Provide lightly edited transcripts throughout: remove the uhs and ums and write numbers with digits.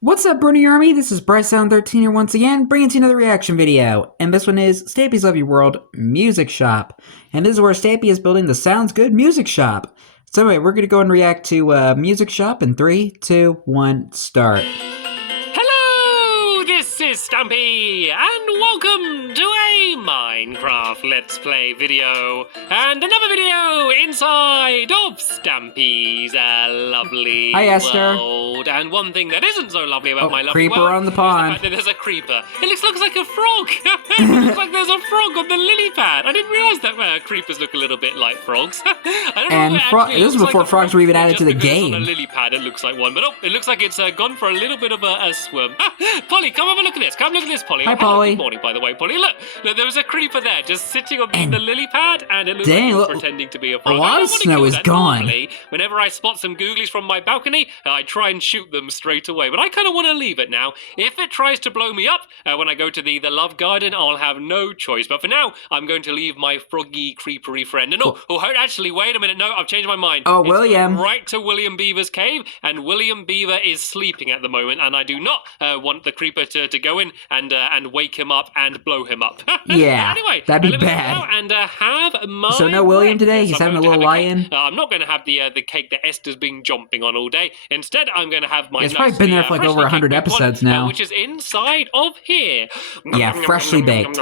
What's up, Brony Army? This is BryceAllen13 here once again, bringing to you another reaction video. And this one is Stampy's Love Your World Music Shop. And this is where Stampy is building the Sounds Good Music Shop. So anyway, we're going to go and react to Music Shop in 3, 2, 1, start. Hello, this is Stampy, and welcome to a Minecraft Let's Play video, and another video inside of Stampy's lovely Hi, Esther. world. And one thing that isn't so lovely about my lovely creeper world on the is pond. the fact that there's a creeper. It looks like a frog. It looks like there's a frog on the lily pad. I didn't realise that creepers look a little bit like frogs. I don't know And this is before frogs were even added to the game. On a lily pad, it looks like one, but it looks like it's gone for a little bit of a swim. Polly, come have a look at this. Come look at this, Polly. Hi, Polly. Good morning, by the way, Polly. Look, there was a creeper there just sitting on the lily pad, and it looks dang, like he's pretending to be a frog. a lot of snow is gone. Normally, whenever I spot some googlies from my balcony, I try and shoot them straight away, but I kind of want to leave it now. If it tries to blow me up when I go to the love garden, I'll have no choice. But for now, I'm going to leave my froggy, creepery friend. And actually, wait a minute. No, I've changed my mind. Oh, it's William. Right to William Beaver's cave, and William Beaver is sleeping at the moment, and I do not want the creeper to go in and wake him up and blow him up. Yeah, anyway, that'd be let me go bad. now and have my So no William today? He's breakfast. I'm having a going to little have cake. lie-in? I'm not going to have the cake that Esther's been jumping on all day. Instead, I'm going to have my It's probably been there for like over 100 episodes now. which is inside of here. Yeah, freshly baked.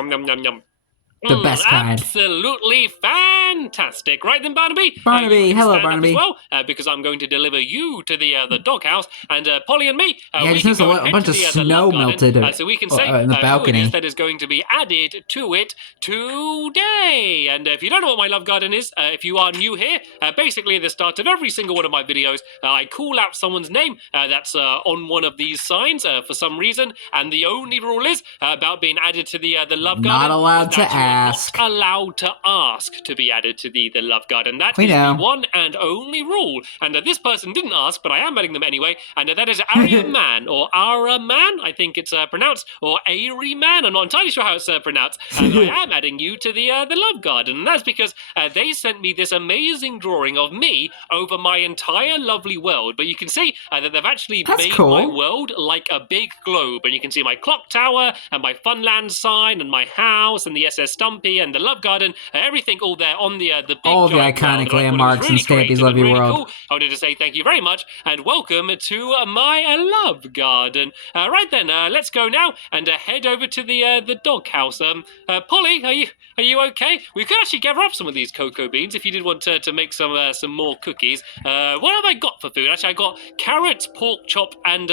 The best kind. Absolutely fantastic. Right then, Barnaby? Barnaby, you can hello, stand up Barnaby. as well, because I'm going to deliver you to the doghouse, and Polly and me, Yeah, we just can there's go a ahead bunch to of the snow love garden, melted so we can say in the who it balcony. is that is going to be added to it today. And if you don't know what my love garden is, if you are new here, basically at the start of every single one of my videos, I call out someone's name that's on one of these signs for some reason, and the only rule is about being added to the love garden. Not allowed is to that you are ask. Not allowed to ask to be added to the love garden. That We is know. the one and only rule. And this person didn't ask, but I am adding them anyway. And that is Arya Man, or Ara Man, I think it's pronounced, or Airy Man. I'm not entirely sure how it's pronounced. And I am adding you to the love garden. And that's because they sent me this amazing drawing of me over my entire lovely world. But you can see that they've actually made cool. my world like a big globe. And you can see my clock tower and my Funland sign and my house and the SS Stumpy and the love garden, everything all there on the big All the iconic landmarks in Stampy's Love Your World. Cool. I wanted to say thank you very much and welcome to my love garden. Right then, let's go now and head over to the doghouse. Polly, are you okay? We could actually gather up some of these cocoa beans if you did want to make some more cookies. What have I got for food? Actually, I got carrots, pork chop, and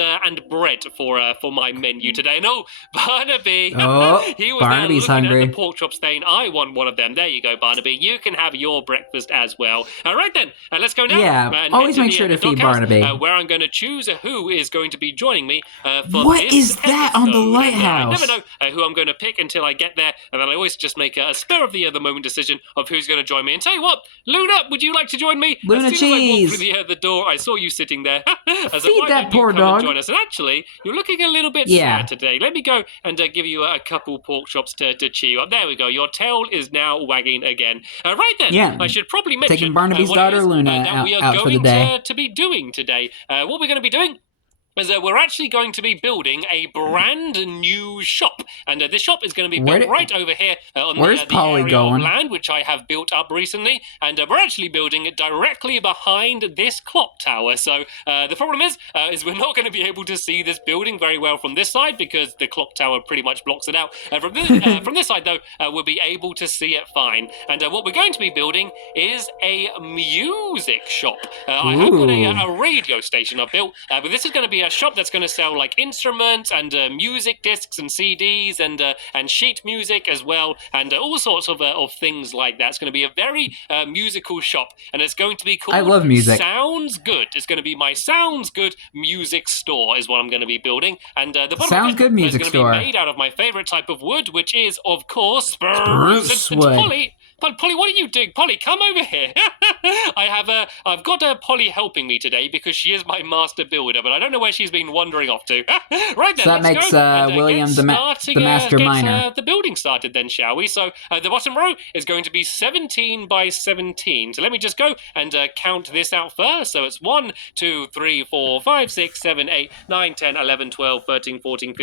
bread for my menu today. And Barnaby, Oh, he was Barnaby's there looking hungry. at the pork chop stain. I want one of them. There you go, Barnaby. You can have your breakfast as well. All right then, let's go now. Yeah, and always head make sure to feed doghouse, Barnaby. where I'm going to choose who is going to be joining me for What this is that on the episode. lighthouse? I never know who I'm going to pick until I get there, and then I always just make a spur of the moment decision of who's going to join me. And tell you what, Luna, would you like to join me? Luna as soon cheese. As I walked through the door, I saw you sitting there. Feed that poor dog. Join us. And actually, you're looking a little bit sad today. Let me go and give you a couple pork chops to cheer you up. There we go. Your tail is now wagging again. Right then, Yeah. I should probably mention Taking Barnaby's what it daughter is, Luna that we are out for the going day. to be doing today. What we're going to be doing is we're actually going to be building a brand new shop, and this shop is going to be built right over here on where's the Polly area going? of land which I have built up recently, and we're actually building it directly behind this clock tower. So the problem is we're not going to be able to see this building very well from this side because the clock tower pretty much blocks it out. From this side though, we'll be able to see it fine. And what we're going to be building is a music shop. I have got a radio station I've built, but this is going to be a shop that's going to sell like instruments and music discs and CDs and sheet music as well, and all sorts of things like that. It's going to be a very musical shop, and it's going to be called I love music. Sounds Good. It's going to be my Sounds Good music store is what I'm going to be building, and the bottom Sounds of it Good music is store. going to be made out of my favorite type of wood, which is of course Spruce wood. Polly, Polly, what are you doing? Polly, come over here. I've got Polly helping me today because she is my master builder, but I don't know where she's been wandering off to. Right then, So that let's makes go and, William the master miner. Get the building started then, shall we? So the bottom row is going to be 17 by 17. So let me just go and count this out first. So it's 1, 2, 3, 4, 5, 6, 7, 8, 9, 10, 11, 12, 13, 14,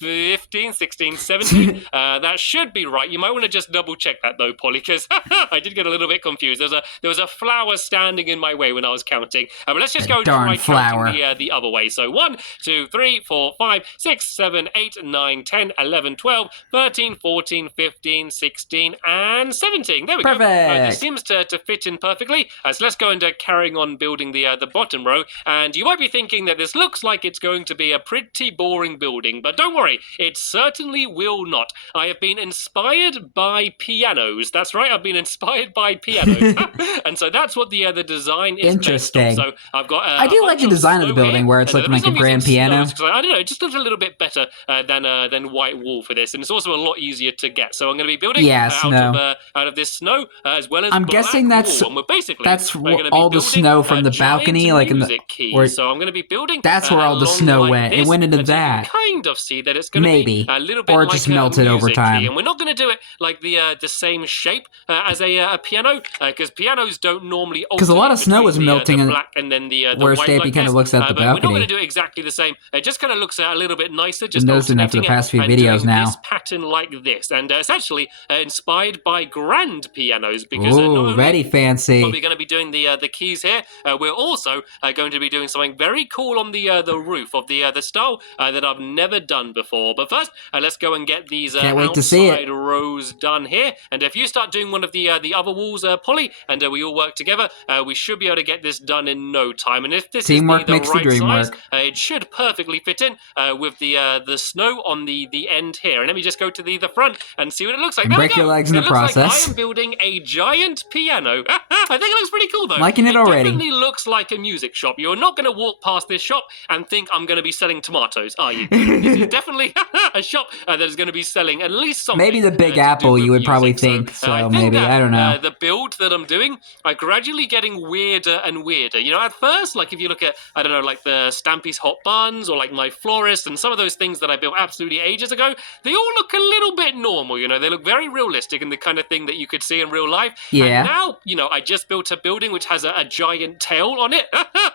15, 16, 17. That should be right. You might want to just double check that though, Polly, because I did get a little bit confused. There was a flower standing in my way when I was counting. But let's just go try counting the other way. So 1, 2, 3, 4, 5, 6, 7, 8, 9, 10, 11, 12, 13, 14, 15, 16, and 17. There we go. This seems to fit in perfectly. So let's go and carrying on building the bottom row. And you might be thinking that this looks like it's going to be a pretty boring building, but don't worry. It certainly will not. I have been inspired by pianos. That's right, I've been inspired by pianos. And so that's what the design is. Interesting. So I've got. I do like the design of the building where it's looking like a grand piano. I don't know, it just looks a little bit better than white wool for this, and it's also a lot easier to get. So I'm going to be building out of this snow as well as. I'm guessing that's wool. That's all the snow from the balcony, like in the. So I'm going to be building. That's where all the snow went. It went into that. Kind of see that it's going to be a little bit or just melted over time. And we're not going to do it like the same shape as a piano, because pianos don't normally. Because a lot of snow is melting the black and then the where white Stampy kind of looks at the balcony. We're not going to do it exactly the same. It just kind of looks a little bit nicer. Just noticing after the past few videos now. This pattern like this, and it's actually inspired by grand pianos because very fancy. We're going to be doing the keys here. We're also going to be doing something very cool on the roof of the style that I've never done before. But first, let's go and get these outside rows done here. And if you start doing one of the other walls, Polly, and we all work together, we should be able to get this done in no time. And if this Teamwork is the makes right the dream size, work. It should perfectly fit in with the snow on the end here. And let me just go to the front and see what it looks like. Break your legs in the process. Like I am building a giant piano. I think it looks pretty cool though. Liking it already. It definitely looks like a music shop. You're not going to walk past this shop and think I'm going to be selling tomatoes, are you? This is definitely a shop that is going to be selling at least something. Maybe the Big Apple, you would probably think. So maybe, I don't know. The build that I'm doing are gradually getting weirder and weirder. You know, at first, like if you look at, I don't know, like the Stampy's Hot Buns or like my Florist and some of those things that I built absolutely ages ago, they all look a little bit normal, you know. They look very realistic and the kind of thing that you could see in real life. Yeah. And now, you know, I just built a building which has a giant tail on it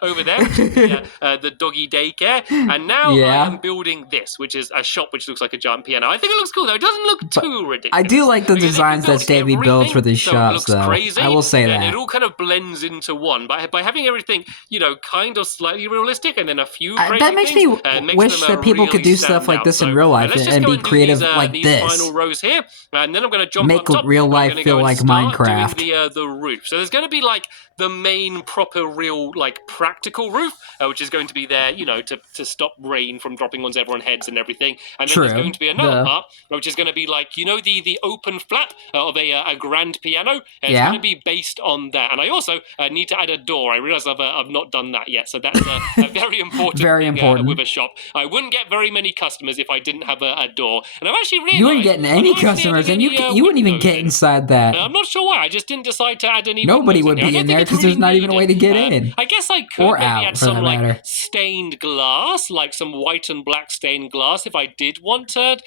over there, which is the doggy daycare. And now I am building this, which is a shop which looks like a giant piano. I think it looks cool, though. It doesn't look too ridiculous. I do like the designs that Stampy builds for these shops, though. Crazy, I will say that. And it all kind of blends into one. By having everything, you know, kind of slightly realistic and then a few crazy that makes things, me wish that people could do stuff like this in real life and be creative like these this. Final rows here, and then I'm going to jump Make on top. real life feel like Minecraft. Doing the roof. So there's going to be like the main proper real like practical roof, which is going to be there, you know, to stop rain from dropping on everyone's heads and everything. And then there's going to be another part, which is going to be like, you know, the open flap of a grand piano. It's going to be based on that. And I also need to add a door. I realize I've not done that yet, so that's a very important thing with a shop. I wouldn't get very many customers if I didn't have a door. And I've actually realized you wouldn't get any customers, and you wouldn't even get inside that. I'm not sure why. I just didn't decide to add any. Nobody would be in there because there's not even a way to get in. I guess I could or maybe out, add for some that like matter. stained glass, like some white and black stained glass, if I did want to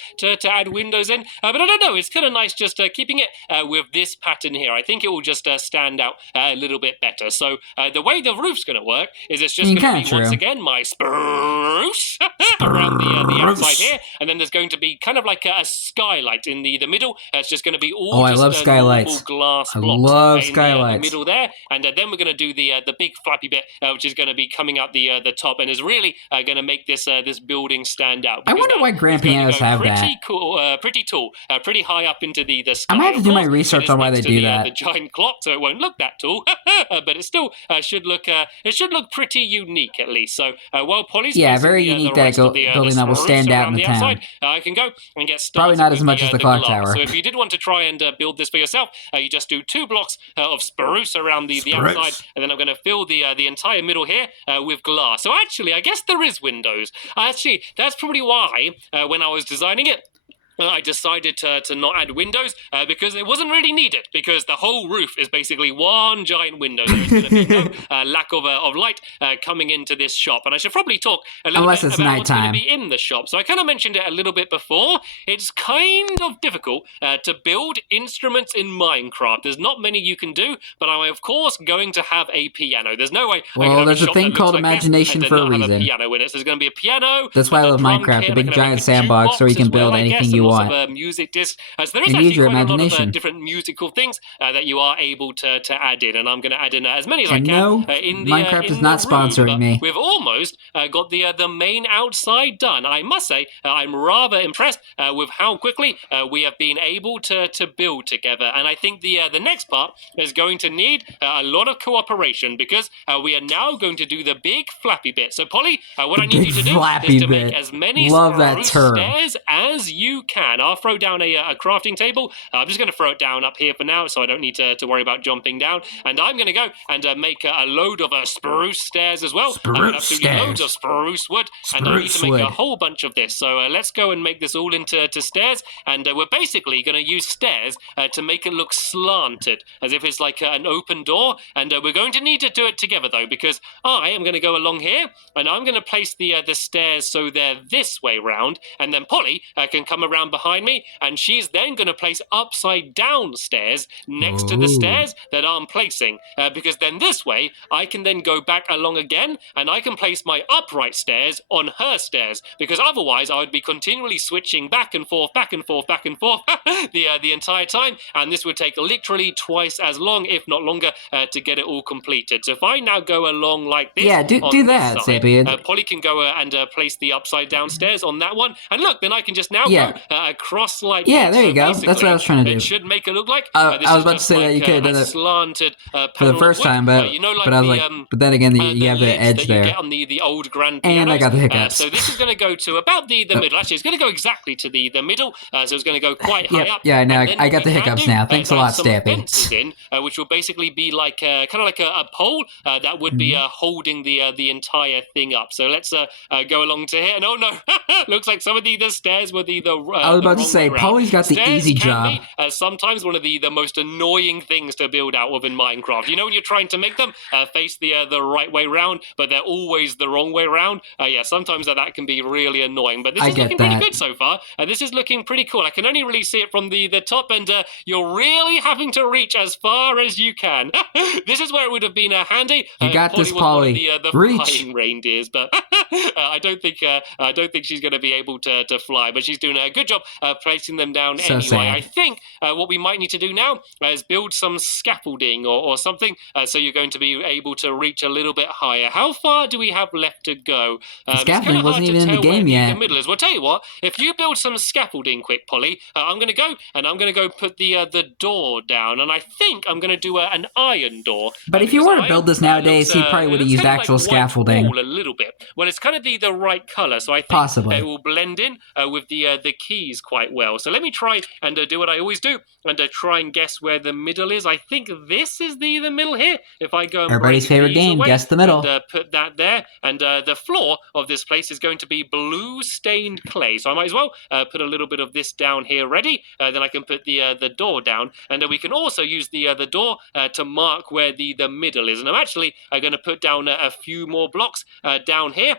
add windows in. But I don't know. It's kind of nice just keeping it with this pattern here. I think it will just stand out a little bit better. So the way the roof's going to work is it's just going to be once again my spruce around the outside here, and then there's going to be kind of like a skylight in the middle. It's just going to be all I love skylights. Glass I blocks love in skylights. the middle there, and then we're going to do the big flappy bit, which is going to be coming out the top, and is really going to make this building stand out. I wonder why grand pianos have that. Cool, pretty tall, pretty high up into the sky. I might have to do my research on why they do that. The giant clock, so it won't look that tall, but it still should look pretty unique at least. So while Polly's very unique that building that will stand out in the town. Outside, I can go and get started. Probably not as much as the clock glass. tower. So if you did want to try and build this for yourself, you just do 2 blocks of spruce around the outside, and then I'm going to fill the entire middle here with glass. So actually, I guess there is windows. Actually, that's probably why when I was designing it, I decided to not add windows because it wasn't really needed, because the whole roof is basically one giant window. There's going to be no lack of light coming into this shop. And I should probably talk a little Unless bit it's about what's going to nighttime. be in the shop. So I kind of mentioned it a little bit before. It's kind of difficult to build instruments in Minecraft. There's not many you can do, but I'm of course going to have a piano. There's no way I can Well, have there's a a shop thing that looks called like imagination this for a and then not have a reason. piano in it. So there's going to be a piano. That's why I love drum Minecraft, kit, the big and I can giant make a sandbox where you jukebox can as well, build I anything guess, you and want. lots of music discs. So there is And use actually your quite a lot imagination. of different musical things that you are able to add in, and I'm going to add in as many as I And can no, in the Minecraft is in not the room. sponsoring But me. we've almost got the main outside done. I must say I'm rather impressed with how quickly we have been able to build together, and I think the next part is going to need a lot of cooperation, because we are now going to do the big flappy bit. So Polly, what I need you to do is to make as many Love that spruce term. stairs as you can. I'll throw down a crafting table. I'm just going to throw it down up here for now, so I don't need to worry about jumping down. And I'm going to go and make a load of spruce stairs as well. I've got absolutely loads of spruce wood, and I need to make a whole bunch of this. So let's go and make this all into stairs. And we're basically going to use stairs to make it look slanted, as if it's like an open door. And we're going to need to do it together, though, because I am going to go along here, and I'm going to place the stairs so they're this way round, and then Polly can come around behind me, and she's then going to place upside down stairs next to the stairs that I'm placing, because then this way I can then go back along again, and I can place my upright stairs on her stairs, because otherwise I would be continually switching back and forth the entire time, and this would take literally twice as long, if not longer, to get it all completed. So if I now go along like this, Yeah, do that, Stampy. Polly can go and place the upside down stairs on that one, and look, then I can just now Yeah. go across like Yeah, this. there you So go. That's basically, what I was trying to do. It should make it look like this I was is about to just say that like you could have done a it slanted for the panel first of wood. time, but you know, like but I was the, like, but then again, you have the lids edge that there. you get on the old grand And pianos. I got the hiccups. So this is going to go to about the middle. Actually, it's going to go exactly to the middle. So it's going to go quite high up. Yeah, no, And then I what got we the can hiccups do now. Thanks is a lot, add some Stampy. fences in, which will basically be like kind of like a pole that would be holding the entire thing up. So let's go along to here. And oh no, looks like some of the stairs were the I was about to say, Polly's got the Stairs easy can job. be sometimes one of the most annoying things to build out of in Minecraft. You know, when you're trying to make them face the right way round, but they're always the wrong way round. Yeah, sometimes that can be really annoying. But this is looking pretty good so far. This is looking pretty cool. I can only really see it from the top, and you're really having to reach as far as you can. This is where it would have been handy. You got this, Polly. The Reach. flying reindeers, but I don't think she's going to be able to fly. But she's doing a good job placing them down So anyway. sad. I think what we might need to do now is build some scaffolding or something, so you're going to be able to reach a little bit higher. How far do we have left to go? Scaffolding wasn't even in the game yet. The middle is. Well, tell you what, if you build some scaffolding quick, Polly, I'm going to go and I'm going to go put the door down, and I think I'm going to do an iron door. But if you were to build this nowadays, he probably would have used actual scaffolding. A little bit. Well, it's kind of the right color, so I think Possibly. it will blend in with the keys quite well. So let me try and do what I always do and try and guess where the middle is. I think this is the middle here. If I go and Everybody's break favorite these game, away guess the middle. and put that there, and the floor of this place is going to be blue stained clay. So I might as well put a little bit of this down here ready. Then I can put the door down, and we can also use the door to mark where the middle is. And I'm actually going to put down a few more blocks down here.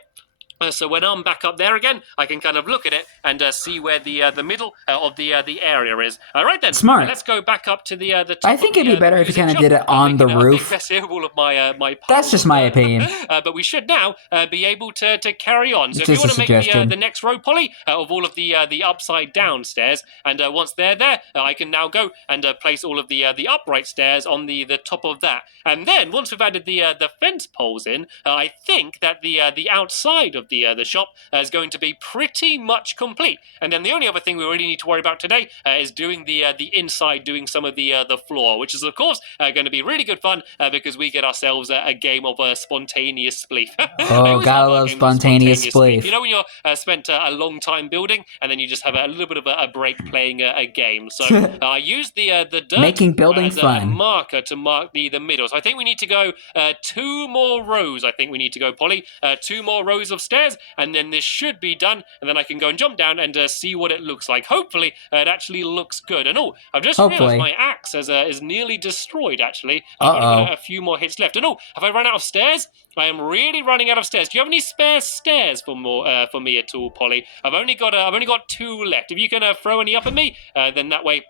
So when I'm back up there again, I can kind of look at it and see where the middle of the area is. All right then. Smart. Let's go back up to the top. I think it'd be better if you kind of did it on the roof. All of my That's just my opinion. But we should now be able to carry on. So It's if you just want a to make suggestion. the next row, Polly, of all of the upside down stairs, and once they're there, I can now go and place all of the upright stairs on the top of that. And then once we've added the fence poles in, I think that the outside of the shop is going to be pretty much complete. And then the only other thing we really need to worry about today is doing the inside, doing some of the floor, which is of course going to be really good fun because we get ourselves a game of spontaneous spleef. Oh, gotta love spontaneous spleef. You know when you're spent a long time building and then you just have a little bit of a break playing a game. So I use the dirt Making building as fun. a marker to mark the middle. So I think we need to go 2 more rows. I think we need to go, Polly. 2 more rows of stairs. stairs, and then this should be done, and then I can go and jump down and see what it looks like. Hopefully, it actually looks good. And I've just realised my axe is nearly destroyed, actually. I've only got a few more hits left. And have I run out of stairs? I am really running out of stairs. Do you have any spare stairs for me at all, Polly? I've only got 2 left. If you can throw any up at me, then that way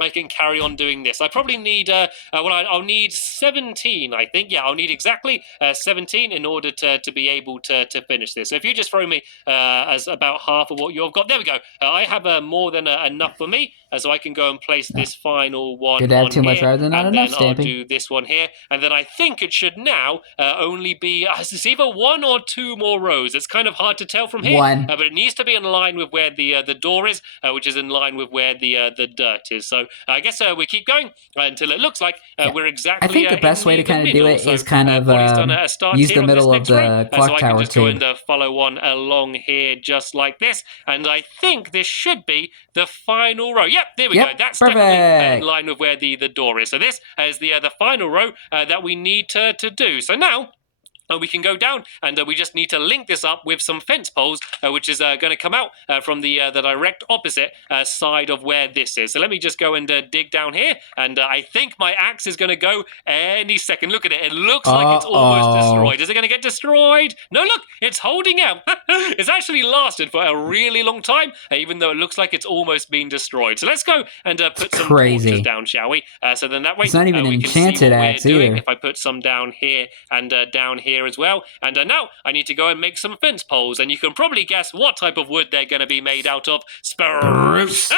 I can carry on doing this. I probably need, I'll need 17, I think. Yeah, I'll need exactly 17 in order to be able to finish this. So if you just throw me as about half of what you've got, there we go. I have more than enough for me, so I can go and place this final one Good to have too much rather than not enough, and then I'll Stampy. do this one here, and then I think it should now only be, it's either 1 or 2 more rows. It's kind of hard to tell from here, 1. But it needs to be in line with where the door is, which is in line with where the dirt is. So I guess we keep going until it looks like we're exactly. I think the best way to kind of do it is kind of use the middle of the clock tower so I can just too. go and follow on along here just like this, and I think this should be the final row. Yep, there we go. That's perfect. definitely in line with where the door is. So this is the final row that we need to do. So now we can go down, and we just need to link this up with some fence poles, which is going to come out from the direct opposite side of where this is. So let me just go and dig down here, and I think my axe is going to go any second. Look at it. It looks like it's almost destroyed. Is it going to get destroyed? No, look, it's holding out. It's actually lasted for a really long time, even though it looks like it's almost been destroyed. So let's go and put some torches down, shall we? So then that way it's not even we enchanted can see what axe we're doing. either. If I put some down here and down here as well, and now I need to go and make some fence poles, and you can probably guess what type of wood they're going to be made out of. Spruce.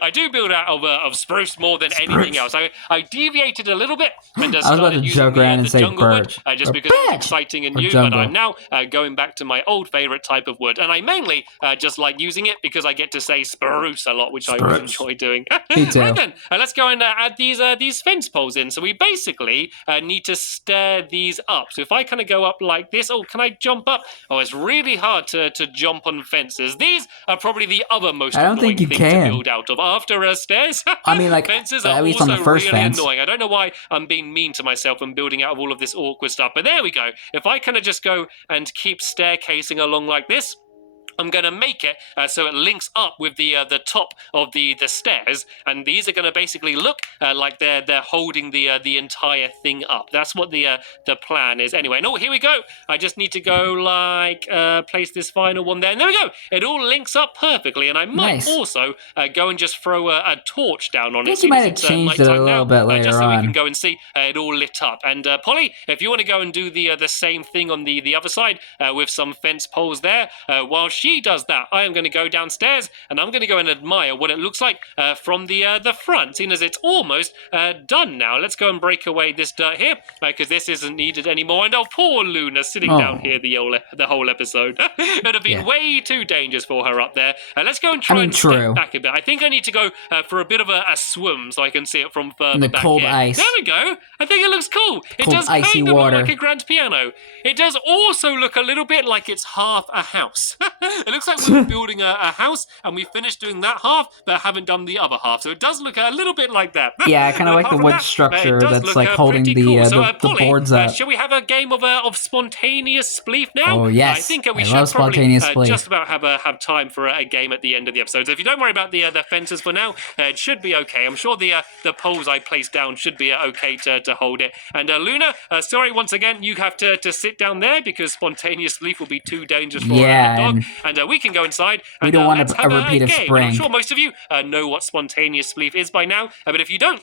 I do build out of spruce more than anything else. I deviated a little bit and I was about to joke around and say birch, just because it's exciting and new, but I'm now going back to my old favorite type of wood, and I mainly just like using it because I get to say spruce a lot, which I really enjoy doing. Me too. Right then, let's go and add these fence poles in. So we basically need to stair these up. So if I kind of go up like this, can I jump up? It's really hard to jump on fences. These are probably the other most annoying thing to build out of after stairs. I mean, like, fences are at least also on the first really fence. annoying. I don't know why I'm being mean to myself and building out of all of this awkward stuff, but there we go. If I kind of just go and keep staircasing along like this, I'm going to make it so it links up with the top of the stairs, and these are going to basically look like they're holding the entire thing up. That's what the plan is. Anyway, here we go. I just need to go like place this final one there, and there we go. It all links up perfectly, and I might also go and just throw a torch down on it. I think you might have changed it a little bit later just so on. we can go and see it all lit up. And Polly, if you want to go and do the same thing on the other side with some fence poles there, while she does that, I am going to go downstairs and I'm going to go and admire what it looks like from the front, seeing as it's almost done now. Let's go and break away this dirt here because this isn't needed anymore. And poor Luna sitting down here the whole episode. It would have been way too dangerous for her up there. Let's go and try and step back a bit. I think I need to go for a bit of a swim so I can see it from further back cold here. ice. There we go. I think it looks cool. It Cold, does icy kind of water. look like a grand piano. It does also look a little bit like it's half a house. It looks like we're building a house and we finished doing that half but haven't done the other half. So it does look a little bit like that. Yeah, I kind of like the wood structure that's like holding the boards up. Shall we have a game of spontaneous spleef now? Oh, yes. I think we I should love probably spontaneous spleef. just about have time for a game at the end of the episode. So if you don't worry about the fences for now, it should be okay. I'm sure the poles I placed down should be okay to hold it. And Luna, sorry once again, you have to sit down there because spontaneous spleef will be too dangerous for a dog. And we can go inside. We don't want a repeat of spring. I'm sure most of you know what spontaneous spleef is by now, but if you don't,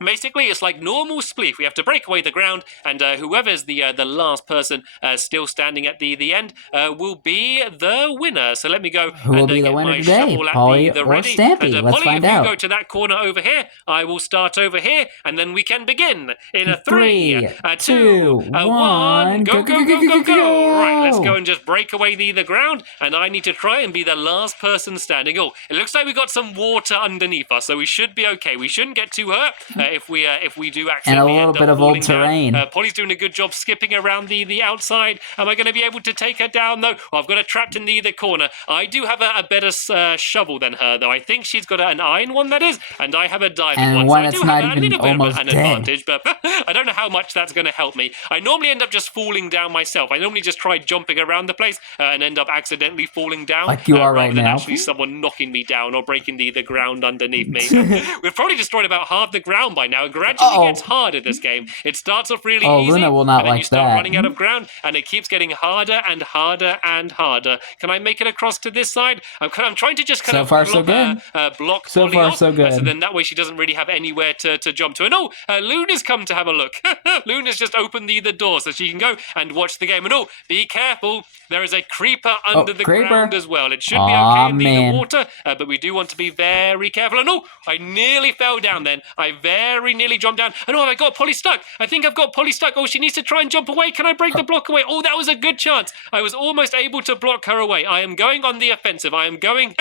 basically it's like normal spleef. We have to break away the ground, and whoever's the last person still standing at the end will be the winner. So let me go. Who will be the winner today, Polly or Stampy? Let's find out. If you go to that corner over here, I will start over here, and then we can begin in a 3, 2, 1. Go. Right, let's go and just break away the ground, and I need to try and be the last person standing. Oh, it looks like we got some water underneath us, so we should be okay. We shouldn't get too hurt if we do accidentally and a little bit of old terrain. Polly's doing a good job skipping around the outside. Am I going to be able to take her down though? Oh, I've got her trapped in the corner. I do have a better shovel than her though. I think she's got an iron one, that is, and I have a diamond one. So I do have a little bit of an advantage, but I don't know how much that's going to help me. I normally end up just falling down myself. I normally just try jumping around the place and end up accidentally falling down. Like you are right rather than now. Actually someone knocking me down or breaking the ground underneath me. We've probably destroyed about half the ground by now. It gradually gets harder this game. It starts off really easy. Luna will not and then like you start that. running out of ground and it keeps getting harder and harder and harder. Can I make it across to this side? I'm trying to just kind of block So Polly far, off, so good. so then that way she doesn't really have anywhere to jump to. And Luna's come to have a look. Luna's just opened the door so she can go and watch the game. And be careful. There is a creeper under the ground as well. It should be okay in the water, but we do want to be very careful. And I nearly fell down then. I very nearly jumped down. And I got Polly stuck. I think I've got Polly stuck. She needs to try and jump away. Can I break the block away? That was a good chance. I was almost able to block her away. I am going on the offensive. I am going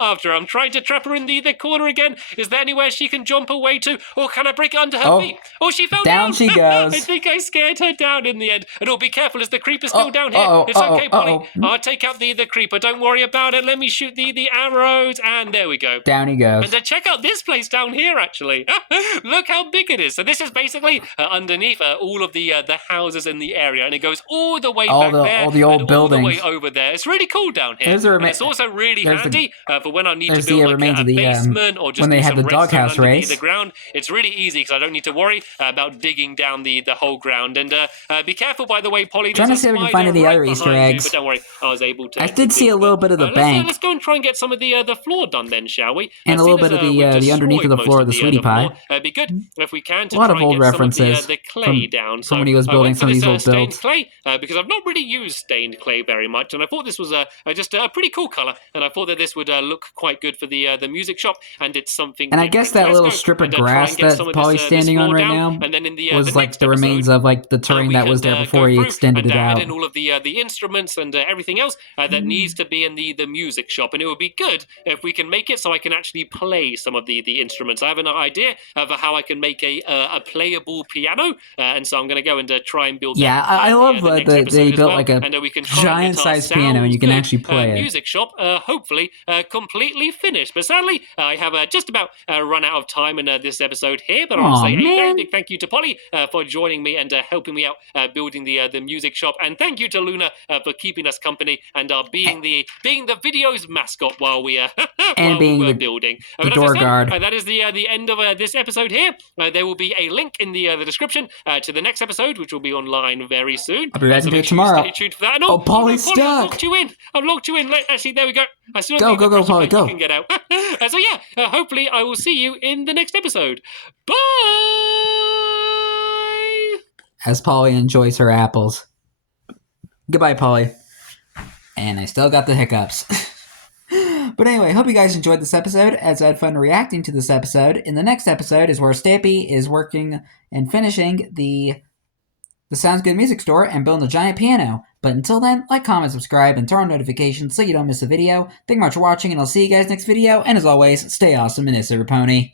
after her. I'm trying to trap her in the corner again. Is there anywhere she can jump away to? Or can I break it under her feet? She fell down. Down she goes. I think I scared her down in the end. And be careful, is the creeper still down here? It's okay, Polly. I'll take out the creeper. Don't worry about it. Let me shoot the arrows. And there we go. Down he goes. And check out this place down here, actually. Look how big it is. So this is basically underneath all of the houses in the area. And it goes all the way back there. All the old buildings. All the way over there. It's really cool down here. And it's also really handy for when I need to build like a basement or just when they do had some the doghouse race. The ground. It's really easy because I don't need to worry about digging down the whole ground. And be careful, by the way, Polly. Trying to see if we can find any other Easter eggs. But don't worry, I was able to. I did see a little bit of the bank. Let's go and try and get some of the floor done then, shall we? And a little bit of the underneath of the floor of the sweetie pie. It'd be good if we can to a lot try of old and get references some of the clay down. from when he was building some of these old stained builds. clay because I've not really used stained clay very much, and I thought this was just a pretty cool color, and I thought that this would look quite good for the music shop, and it's something. And I guess that little strip of grass that Polly's standing on right now was like the remains of like the terrain that was there before he extended it out. And all of the instruments and everything else that needs to be in the music shop, and it would be good if we can make it so I can actually play some of the instruments. I have an idea of how I can make a playable piano, and so I'm going to go and try and build. Yeah, I love that they built like a giant-sized piano and you can actually play it. Music shop, hopefully completely finished. But sadly, I have just about run out of time in this episode here. But I want to say a very big thank you to Polly for joining me and helping me out building the music shop, and thank you to Luna for keeping us company and being the video's mascot while we were building. The door guard. That is the end of this episode here. There will be a link in the description to the next episode, which will be online very soon. I'll be ready to do it tomorrow. Stay tuned for that. And Polly's Polly, stuck. I've locked you in. Actually, there we go. I still Go, Polly, go. You can get out. So yeah, hopefully I will see you in the next episode. Bye. As Polly enjoys her apples. Goodbye, Polly. And I still got the hiccups. But anyway, hope you guys enjoyed this episode, as I had fun reacting to this episode. In the next episode is where Stampy is working and finishing the Sounds Good Music Store and building a giant piano. But until then, like, comment, subscribe, and turn on notifications so you don't miss a video. Thank you much for watching, and I'll see you guys next video. And as always, stay awesome and it's your pony.